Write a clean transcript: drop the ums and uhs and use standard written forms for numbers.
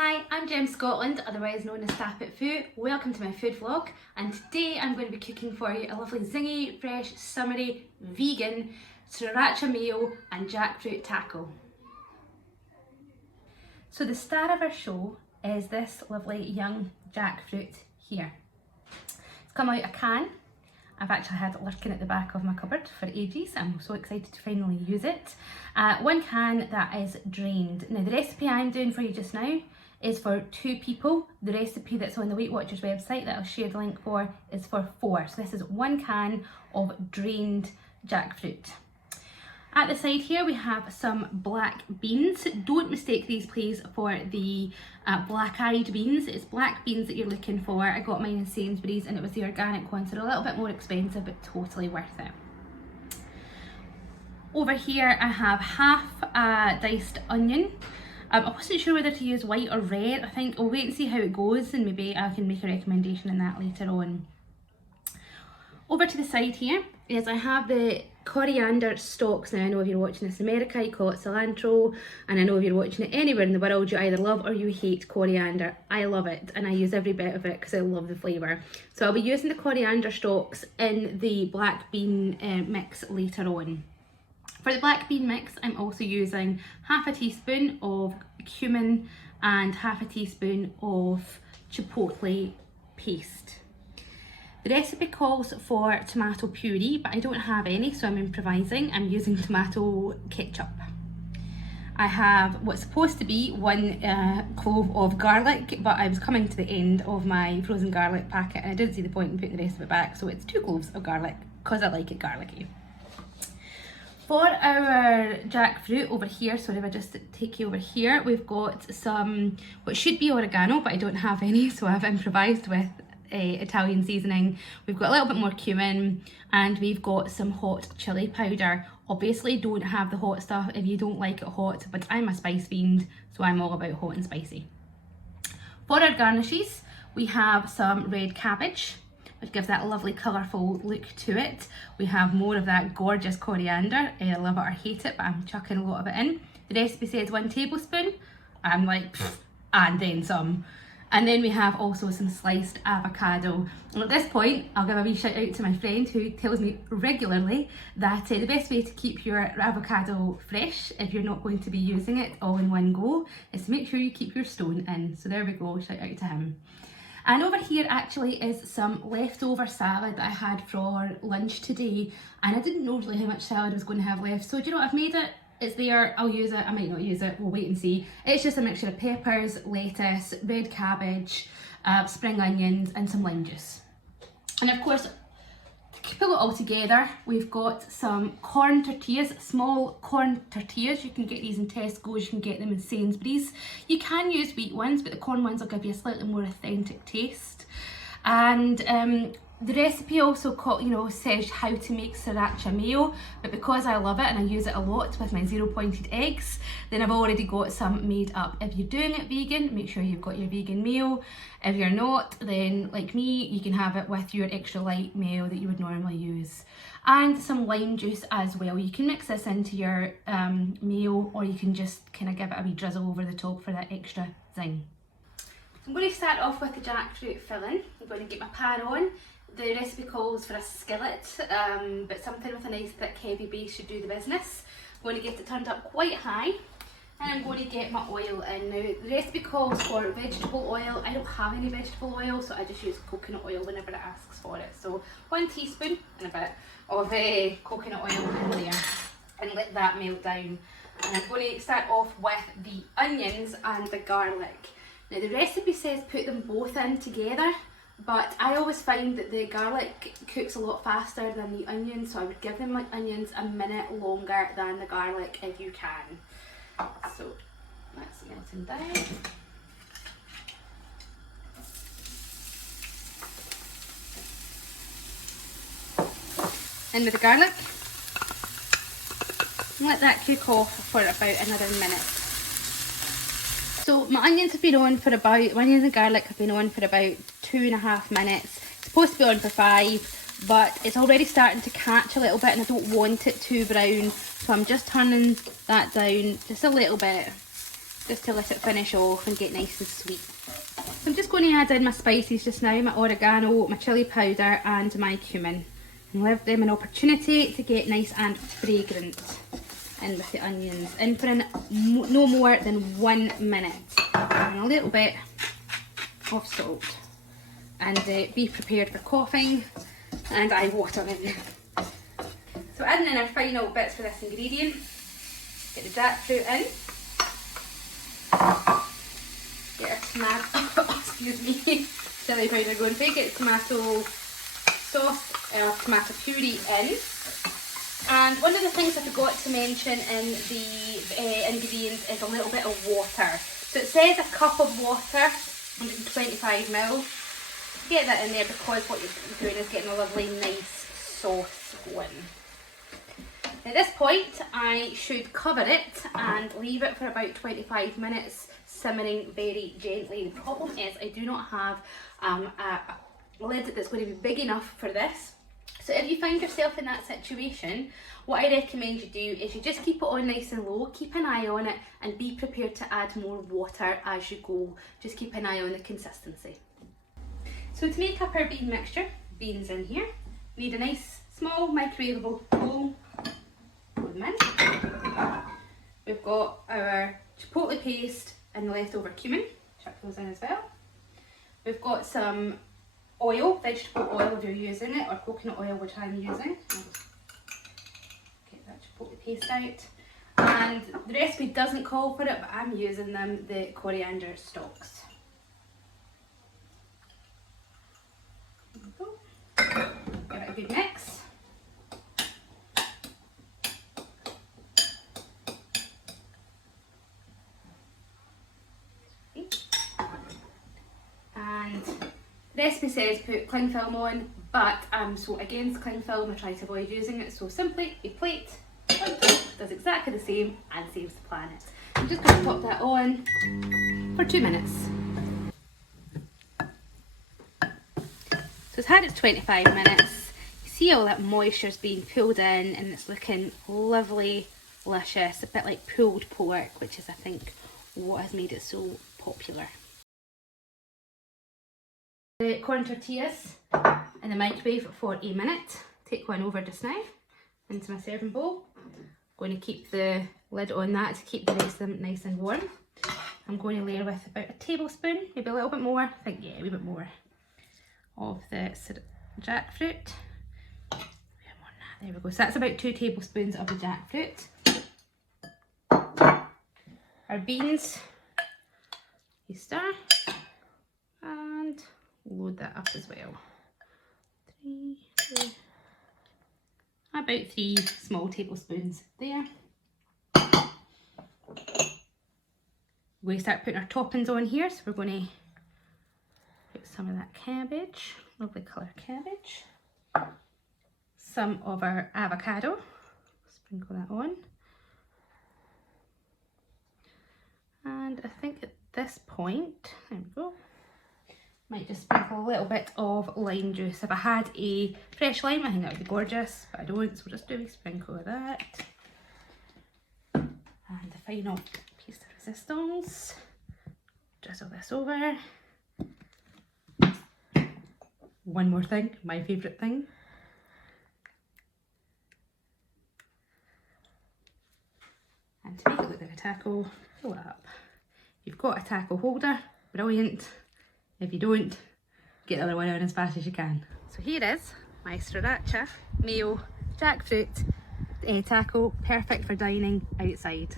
Hi, I'm Jem Scotland, otherwise known as Snappier Food. Welcome to my food vlog, and today I'm going to be cooking for you a lovely zingy, fresh, summery, vegan Sriracha Mayo and Jackfruit taco. So the star of our show is this lovely young jackfruit here. It's come out a can. I've actually had it lurking at the back of my cupboard for ages. I'm so excited to finally use it. One can that is drained. Now the recipe I'm doing for you just now is for 2 people. The recipe that's on the Weight Watchers website that I'll share the link for is for 4. So this is 1 can of drained jackfruit. At the side here we have some black beans. Don't mistake these please for the black-eyed beans. It's black beans that you're looking for. I got mine in Sainsbury's and it was the organic one, so they're a little bit more expensive but totally worth it. Over here I have half a diced onion. I wasn't sure whether to use white or red. I think I'll wait and see how it goes and maybe I can make a recommendation on that later on. Over to the side here is I have the coriander stalks. Now I know if you're watching this in America you call it cilantro, and I know if you're watching it anywhere in the world you either love or you hate coriander. I love it and I use every bit of it because I love the flavour. So I'll be using the coriander stalks in the black bean mix later on. For the black bean mix I'm also using half a teaspoon of cumin and half a teaspoon of chipotle paste. The recipe calls for tomato puree, but I don't have any, so I'm improvising. I'm using tomato ketchup. I have what's supposed to be 1 clove of garlic, but I was coming to the end of my frozen garlic packet and I didn't see the point in putting the rest of it back, so it's 2 cloves of garlic because I like it garlicky. For our jackfruit over here, sorry if I just take you over here, we've got some what should be oregano, but I don't have any, so I've improvised with Italian seasoning. We've got a little bit more cumin and we've got some hot chili powder. Obviously don't have the hot stuff if you don't like it hot, but I'm a spice fiend, so I'm all about hot and spicy. For our garnishes we have some red cabbage, which gives that lovely colourful look to it. We have more of that gorgeous coriander. I love it or hate it, but I'm chucking a lot of it in. The recipe says 1 tablespoon. I'm like, and then some. And then we have also some sliced avocado. And at this point, I'll give a wee shout out to my friend who tells me regularly that the best way to keep your avocado fresh, if you're not going to be using it all in one go, is to make sure you keep your stone in. So there we go, shout out to him. And over here actually is some leftover salad that I had for lunch today. And I didn't know really how much salad I was going to have left. So do you know what, I've made it. It's there, I'll use it, I might not use it, we'll wait and see. It's just a mixture of peppers, lettuce, red cabbage, spring onions and some lime juice. And of course, to pull it all together, we've got some corn tortillas, small corn tortillas. You can get these in Tesco's, you can get them in Sainsbury's. You can use wheat ones, but the corn ones will give you a slightly more authentic taste. And the recipe also says how to make Sriracha Mayo, but because I love it and I use it a lot with my 0-pointed eggs, then I've already got some made up. If you're doing it vegan, make sure you've got your vegan mayo. If you're not, then like me, you can have it with your extra light mayo that you would normally use. And some lime juice as well. You can mix this into your mayo, or you can just kind of give it a wee drizzle over the top for that extra zing. I'm going to start off with the jackfruit filling. I'm going to get my pan on. The recipe calls for a skillet, but something with a nice thick heavy base should do the business. I'm going to get it turned up quite high and I'm going to get my oil in. Now the recipe calls for vegetable oil. I don't have any vegetable oil, so I just use coconut oil whenever it asks for it. So 1 teaspoon and a bit of coconut oil in there and let that melt down. And I'm going to start off with the onions and the garlic. Now the recipe says put them both in together, but I always find that the garlic cooks a lot faster than the onions, so I would give them my onions a minute longer than the garlic if you can. So that's melting down. In with the garlic. And let that cook off for about another minute. So my onions have been on for about, onions and garlic have been on for about 2.5 minutes. It's supposed to be on for 5, but it's already starting to catch a little bit and I don't want it too brown. So I'm just turning that down just a little bit. just to let it finish off and get nice and sweet. So I'm just going to add in my spices just now, my oregano, my chilli powder and my cumin, and leave them an opportunity to get nice and fragrant in with the onions. In for no more than 1 minute, and a little bit of salt, and be prepared for coughing and eye watering. So adding in our final bits for this ingredient, get the jackfruit in, get our tomato, excuse me, chilli powder going through, get tomato sauce, tomato puree in. And one of the things I forgot to mention in the ingredients is a little bit of water. So it says a cup of water, 125ml. Get that in there because what you're doing is getting a lovely nice sauce going. At this point I should cover it and leave it for about 25 minutes simmering very gently. The problem is I do not have a lid that's going to be big enough for this. So if you find yourself in that situation, what I recommend you do is you just keep it on nice and low, keep an eye on it and be prepared to add more water as you go. Just keep an eye on the consistency. So to make up our bean mixture, beans in here, need a nice small microwavable bowl. Put them in. We've got our chipotle paste and the leftover cumin, chuck those in as well. We've got some oil, vegetable oil if you're using it, or coconut oil, which I'm using. I'll just get that chipotle paste out. And the recipe doesn't call for it, but I'm using the coriander stalks. There we go. Give it a good mix. And the recipe says put cling film on, but I'm so against cling film, I try to avoid using it, so simply a plate does exactly the same and saves the planet. I'm just going to pop that on for 2 minutes. So it's had its 25 minutes. You see all that moisture's being pulled in and it's looking lovely, luscious, a bit like pulled pork, which is I think what has made it so popular. The corn tortillas in the microwave for a minute. Take one over just now into my serving bowl. Going to keep the lid on that to keep the rest of them nice and warm. I'm going to layer with about a tablespoon, maybe a little bit more, I think, yeah, a wee bit more, of the jackfruit. There we go, so that's about 2 tablespoons of the jackfruit. Our beans, you stir, and load that up as well. About 3 small tablespoons there. We're going to start putting our toppings on here, so we're going to put some of that cabbage, lovely colour cabbage, some of our avocado, sprinkle that on, and I think at this point, there we go, might just sprinkle a little bit of lime juice. If I had a fresh lime, I think that would be gorgeous, but I don't, so we'll just do a sprinkle of that. And the final piece de resistance. Drizzle this over. One more thing, my favourite thing. And to make it look like a taco, fill it up. If you've got a taco holder, brilliant. If you don't, get the other one on as fast as you can. So here is my Sriracha Mayo Jackfruit taco, perfect for dining outside.